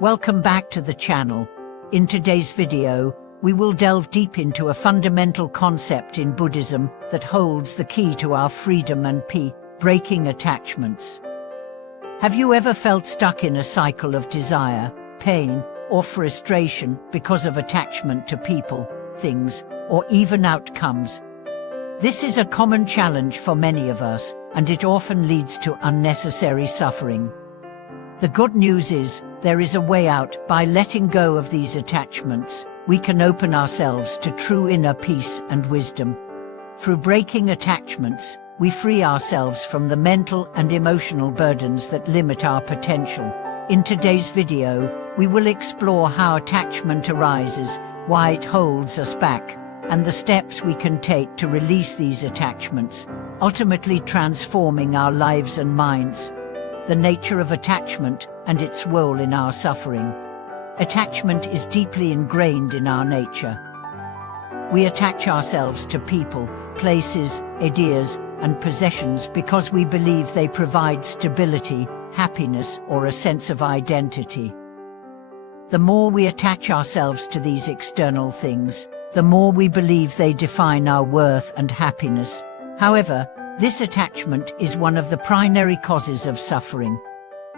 Welcome back to the channel. In today's video, we will delve deep into a fundamental concept in Buddhism that holds the key to our freedom and peace: breaking attachments. Have you ever felt stuck in a cycle of desire, pain, or frustration because of attachment to people, things, or even outcomes? This is a common challenge for many of us, and it often leads to unnecessary suffering. The good news is, there is a way out. By letting go of these attachments, we can open ourselves to true inner peace and wisdom. Through breaking attachments, we free ourselves from the mental and emotional burdens that limit our potential. In today's video, we will explore how attachment arises, why it holds us back, and the steps we can take to release these attachments, ultimately transforming our lives and minds. The nature of attachment and its role in our suffering. Attachment is deeply ingrained in our nature. We attach ourselves to people, places, ideas, and possessions because we believe they provide stability, happiness, or a sense of identity. The more we attach ourselves to these external things, the more we believe they define our worth and happiness. However, this attachment is one of the primary causes of suffering.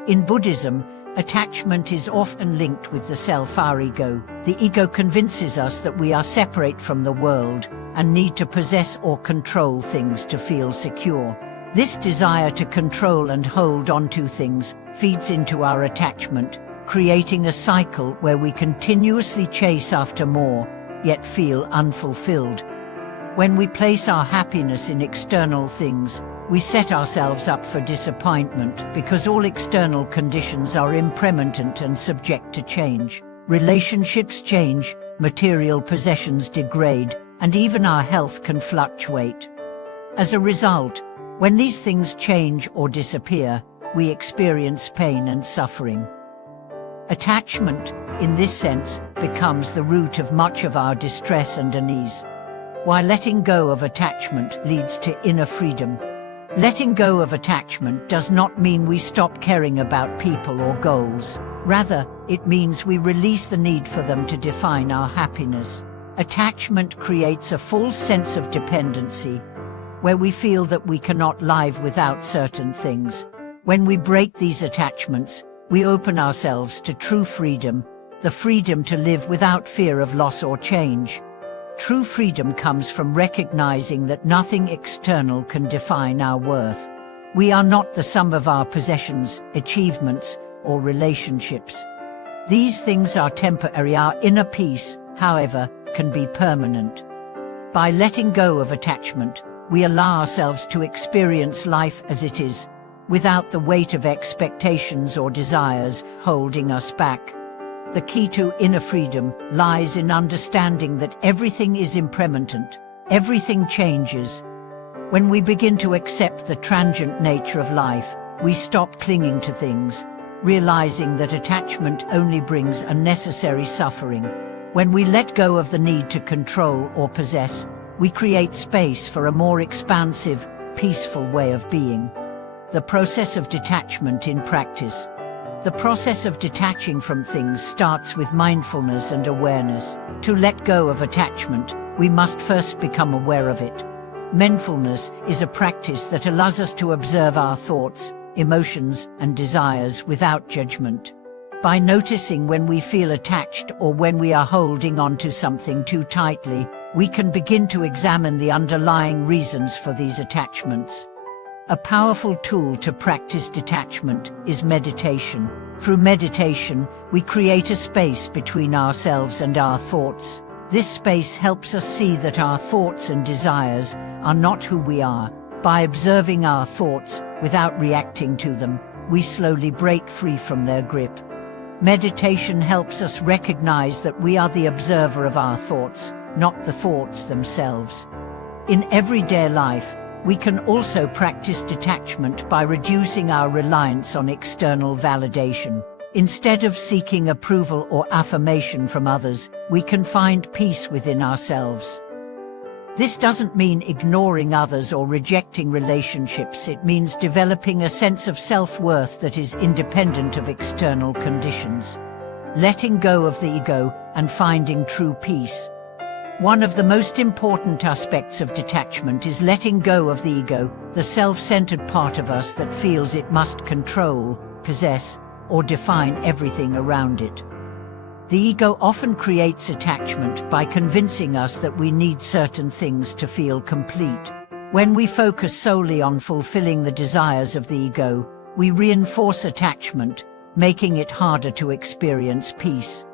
In Buddhism, attachment is often linked with the self, our ego. The ego convinces us that we are separate from the world and need to possess or control things to feel secure. This desire to control and hold on to things feeds into our attachment, creating a cycle where we continuously chase after more, yet feel unfulfilled. When we place our happiness in external things, we set ourselves up for disappointment because all external conditions are impermanent and subject to change. Relationships change, material possessions degrade, and even our health can fluctuate. As a result, when these things change or disappear, we experience pain and suffering. Attachment, in this sense, becomes the root of much of our distress and unease. While letting go of attachment leads to inner freedom. Letting go of attachment does not mean we stop caring about people or goals. Rather, it means we release the need for them to define our happiness. Attachment creates a false sense of dependency, where we feel that we cannot live without certain things. When we break these attachments, we open ourselves to true freedom, the freedom to live without fear of loss or change. True freedom comes from recognizing that nothing external can define our worth. We are not the sum of our possessions, achievements, or relationships. These things are temporary. Our inner peace, however, can be permanent. By letting go of attachment, we allow ourselves to experience life as it is, without the weight of expectations or desires holding us back. The key to inner freedom lies in understanding that everything is impermanent, everything changes. When we begin to accept the transient nature of life, we stop clinging to things, realizing that attachment only brings unnecessary suffering. When we let go of the need to control or possess, we create space for a more expansive, peaceful way of being. The process of detachment in practice. The process of detaching from things starts with mindfulness and awareness. To let go of attachment, we must first become aware of it. Mindfulness is a practice that allows us to observe our thoughts, emotions, and desires without judgment. By noticing when we feel attached or when we are holding on to something too tightly, we can begin to examine the underlying reasons for these attachments. A powerful tool to practice detachment is meditation. Through meditation, we create a space between ourselves and our thoughts. This space helps us see that our thoughts and desires are not who we are. By observing our thoughts without reacting to them, we slowly break free from their grip. Meditation helps us recognize that we are the observer of our thoughts, not the thoughts themselves. In everyday life, we can also practice detachment by reducing our reliance on external validation. Instead of seeking approval or affirmation from others, we can find peace within ourselves. This doesn't mean ignoring others or rejecting relationships. It means developing a sense of self-worth that is independent of external conditions. letting go of the ego and finding true peace. One of the most important aspects of detachment is letting go of the ego, the self-centered part of us that feels it must control, possess, or define everything around it. The ego often creates attachment by convincing us that we need certain things to feel complete. When we focus solely on fulfilling the desires of the ego, we reinforce attachment, making it harder to experience peace.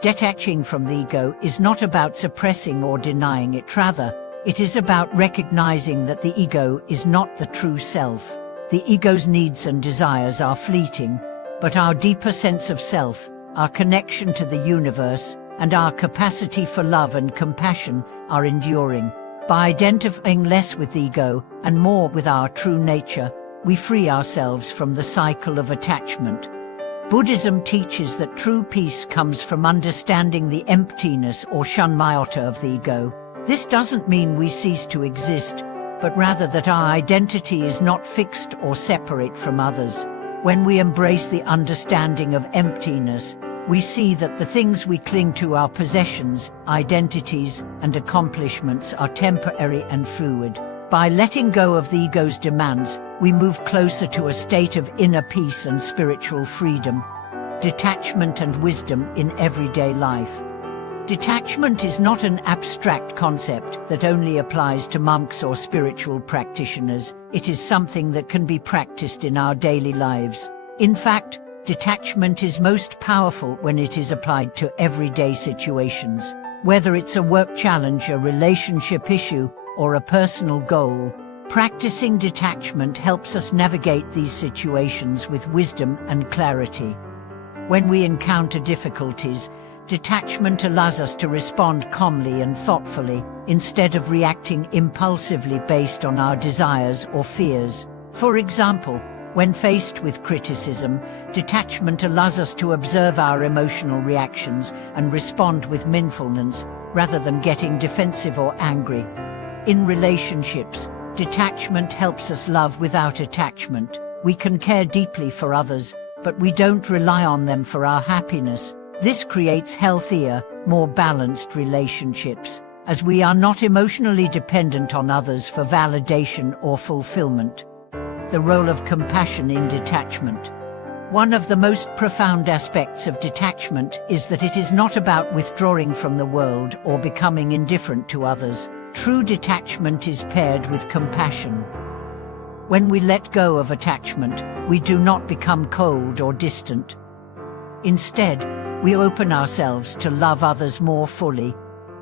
Detaching from the ego is not about suppressing or denying it. Rather, it is about recognizing that the ego is not the true self. The ego's needs and desires are fleeting, but our deeper sense of self, our connection to the universe, and our capacity for love and compassion are enduring. By identifying less with the ego and more with our true nature, we free ourselves from the cycle of attachment. Buddhism teaches that true peace comes from understanding the emptiness or shunyata of the ego. This doesn't mean we cease to exist, but rather that our identity is not fixed or separate from others. When we embrace the understanding of emptiness, we see that the things we cling to, our possessions, identities, and accomplishments, are temporary and fluid. By letting go of the ego's demands, we move closer to a state of inner peace and spiritual freedom. Detachment and wisdom in everyday life. Detachment is not an abstract concept that only applies to monks or spiritual practitioners. It is something that can be practiced in our daily lives. In fact, detachment is most powerful when it is applied to everyday situations. Whether it's a work challenge, a relationship issue, or a personal goal, practicing detachment helps us navigate these situations with wisdom and clarity. When we encounter difficulties, detachment allows us to respond calmly and thoughtfully, instead of reacting impulsively based on our desires or fears. For example, when faced with criticism, detachment allows us to observe our emotional reactions and respond with mindfulness, rather than getting defensive or angry. In relationships, detachment helps us love without attachment. We can care deeply for others, but we don't rely on them for our happiness. This creates healthier, more balanced relationships, as we are not emotionally dependent on others for validation or fulfillment. The role of compassion in detachment. One of the most profound aspects of detachment is that it is not about withdrawing from the world or becoming indifferent to others. True detachment is paired with compassion. When we let go of attachment, we do not become cold or distant. Instead, we open ourselves to love others more fully,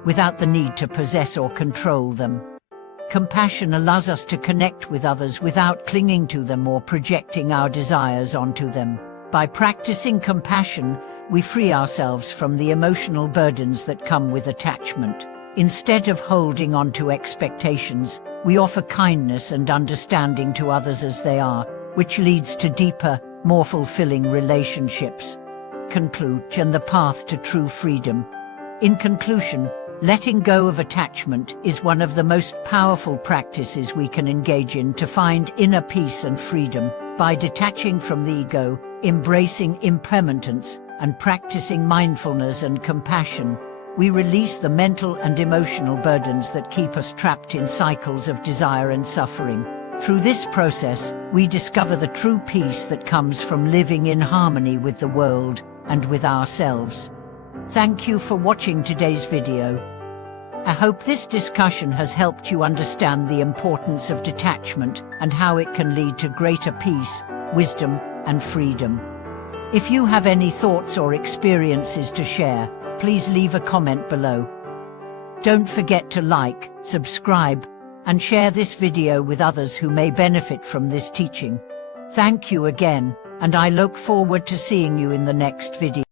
without the need to possess or control them. Compassion allows us to connect with others without clinging to them or projecting our desires onto them. By practicing compassion, we free ourselves from the emotional burdens that come with attachment. Instead of holding on to expectations, we offer kindness and understanding to others as they are, which leads to deeper, more fulfilling relationships. Conclusion: the path to true freedom. In conclusion, letting go of attachment is one of the most powerful practices we can engage in to find inner peace and freedom. By detaching from the ego, embracing impermanence, and practicing mindfulness and compassion, we release the mental and emotional burdens that keep us trapped in cycles of desire and suffering. Through this process, we discover the true peace that comes from living in harmony with the world and with ourselves. Thank you for watching today's video. I hope this discussion has helped you understand the importance of detachment and how it can lead to greater peace, wisdom, and freedom. If you have any thoughts or experiences to share, please leave a comment below. Don't forget to like, subscribe, and share this video with others who may benefit from this teaching. Thank you again, and I look forward to seeing you in the next video.